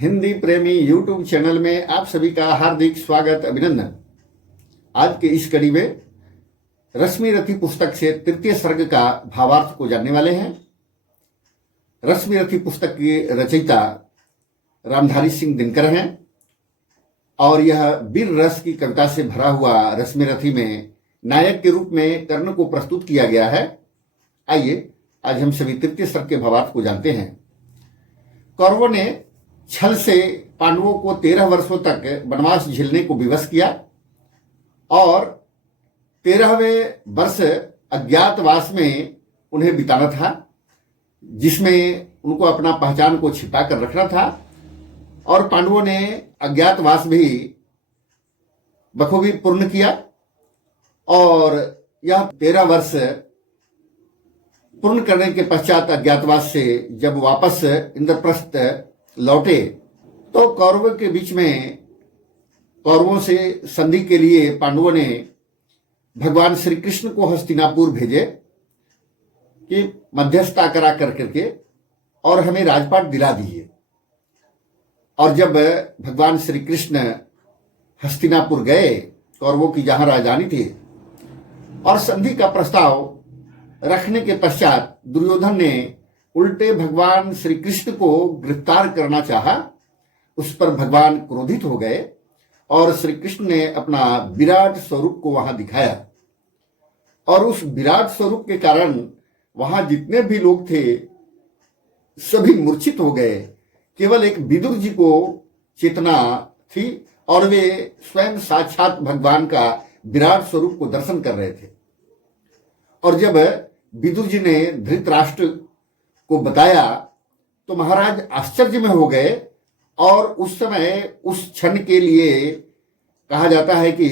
हिंदी प्रेमी YouTube channel में आप सभी का हार्दिक स्वागत अभिनंदन। आज के इस कड़ी में रश्मि रथी पुस्तक से तृतीय सर्ग का भावार्थ को जानने वाले हैं। रश्मि रथी पुस्तक की रचयिता रामधारी सिंह दिनकर हैं और यह वीर रस की कविता से भरा हुआ रश्मि रथी में नायक के रूप में कर्ण को प्रस्तुत किया गया है। आइए आज हम सभी तृतीय सर्ग के भावार्थ को जानते हैं। कौरवों ने छल से पांडवों को 13 वर्षों तक वनवास झेलने को विवश किया और 13वें वर्ष अज्ञातवास में उन्हें बिताना था, जिसमें उनको अपना पहचान को छिपा कर रखना था। और पांडवों ने अज्ञातवास भी बखूबी पूर्ण किया और यह 13 वर्ष पूर्ण करने के पश्चात अज्ञातवास से जब वापस इंद्रप्रस्थ लौटे तो कौरवों के बीच में कौरवों से संधि के लिए पांडवों ने भगवान श्री कृष्ण को हस्तिनापुर भेजे कि मध्यस्थता करा करके और हमें राजपाट दिला दीजिए। और जब भगवान श्री कृष्ण हस्तिनापुर गए, कौरवों की जहां राजधानी थी, और संधि का प्रस्ताव रखने के पश्चात दुर्योधन ने उल्टे भगवान श्री कृष्ण को गिरफ्तार करना चाहा। उस पर भगवान क्रोधित हो गए और श्री कृष्ण ने अपना विराट स्वरूप को वहां दिखाया और उस विराट स्वरूप के कारण वहां जितने भी लोग थे सभी मूर्छित हो गए। केवल एक विदुर जी को चेतना थी और वे स्वयं साक्षात भगवान का विराट स्वरूप को दर्शन कर रहे थे। और जब विदुर जी ने धृतराष्ट्र को बताया तो महाराज आश्चर्य में हो गए और उस समय उस क्षण के लिए कहा जाता है कि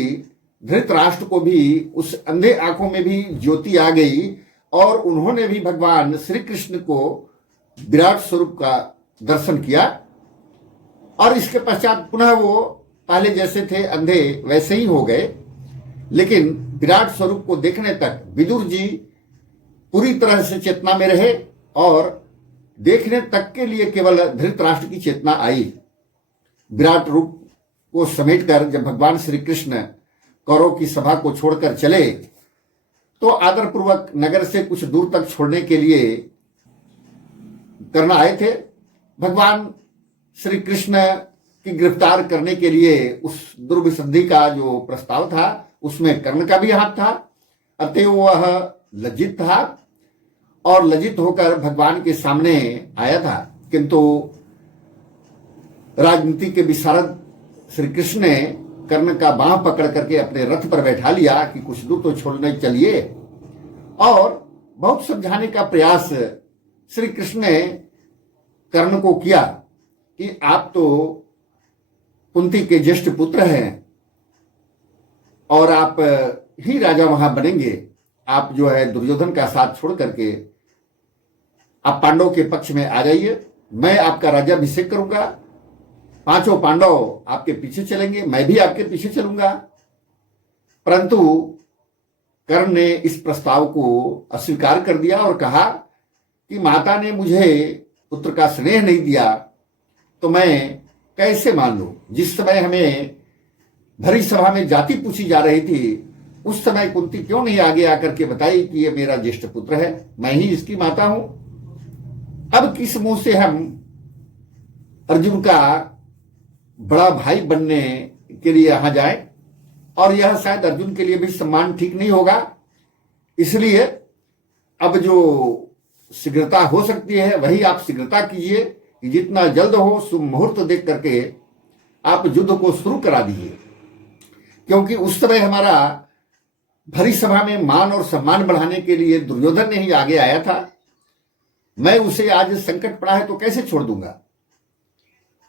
धृतराष्ट्र को भी उस अंधे आंखों में भी ज्योति आ गई और उन्होंने भी भगवान श्री कृष्ण को विराट स्वरूप का दर्शन किया। और इसके पश्चात पुनः वो पहले जैसे थे अंधे वैसे ही हो गए, लेकिन विराट स्वरूप को देखने तक विदुर जी पूरी तरह से चेतना में रहे और देखने तक के लिए केवल धृतराष्ट्र की चेतना आई। विराट रूप को समेटकर जब भगवान श्री कृष्ण कौरवों की सभा को छोड़कर चले तो आदरपूर्वक नगर से कुछ दूर तक छोड़ने के लिए कर्ण आए थे। भगवान श्री कृष्ण की गिरफ्तार करने के लिए उस दुर्विसंधि का जो प्रस्ताव था उसमें कर्ण का भी हाथ था, अतएव वह लज्जित था और लज्जित होकर भगवान के सामने आया था। किंतु राजनीति के विशारद श्री कृष्ण ने कर्ण का बांह पकड़ करके अपने रथ पर बैठा लिया कि कुछ दूर तो छोड़ने चलिए, और बहुत समझाने का प्रयास श्री कृष्ण ने कर्ण को किया कि आप तो कुंती के ज्येष्ठ पुत्र हैं और आप ही राजा वहां बनेंगे। आप जो है दुर्योधन का साथ छोड़ करके आप पांडव के पक्ष में आ जाइए, मैं आपका राज्याभिषेक करूंगा, 5 पांडव आपके पीछे चलेंगे, मैं भी आपके पीछे चलूंगा। परंतु कर्ण ने इस प्रस्ताव को अस्वीकार कर दिया और कहा कि माता ने मुझे पुत्र का स्नेह नहीं दिया तो मैं कैसे मान लूं। जिस समय हमें भरी सभा में जाति पूछी जा रही थी उस समय कुंती क्यों नहीं आगे आकर के बताई कि ये मेरा ज्येष्ठ पुत्र है, मैं ही इसकी माता हूं। अब किस मुंह से हम अर्जुन का बड़ा भाई बनने के लिए यहां जाएं, और यह शायद अर्जुन के लिए भी सम्मान ठीक नहीं होगा। इसलिए अब जो शीघ्रता हो सकती है वही आप शीघ्रता कीजिए कि जितना जल्द हो शुभ मुहूर्त देख करके आप युद्ध को शुरू करा दीजिए, क्योंकि उस समय हमारा भरी सभा में मान और सम्मान बढ़ाने के लिए दुर्योधन ने ही आगे आया था। मैं उसे आज संकट पड़ा है तो कैसे छोड़ दूंगा,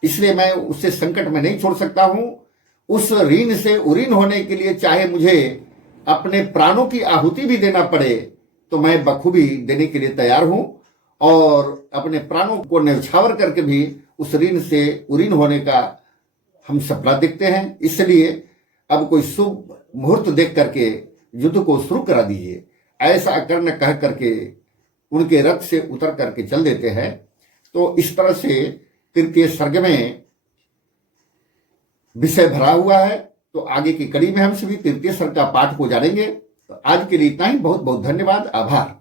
इसलिए मैं उसे संकट में नहीं छोड़ सकता हूं। उस ऋण से उरीन होने के लिए चाहे मुझे अपने प्राणों की आहुति भी देना पड़े तो मैं बखूबी देने के लिए तैयार हूं और अपने प्राणों को न्यौछावर करके भी उस ऋण से उरीन होने का हम सपना देखते हैं। इसलिए अब कोई शुभ मुहूर्त देख करके युद्ध को शुरू करा दीजिए, ऐसा कर्ण कह करके उनके रथ से उतर करके चल देते हैं। तो इस तरह से तृतीय सर्ग में विषय भरा हुआ है। तो आगे की कड़ी में हम सभी तृतीय सर्ग का पाठ को जानेंगे। तो आज के लिए इतना ही। बहुत बहुत धन्यवाद, आभार।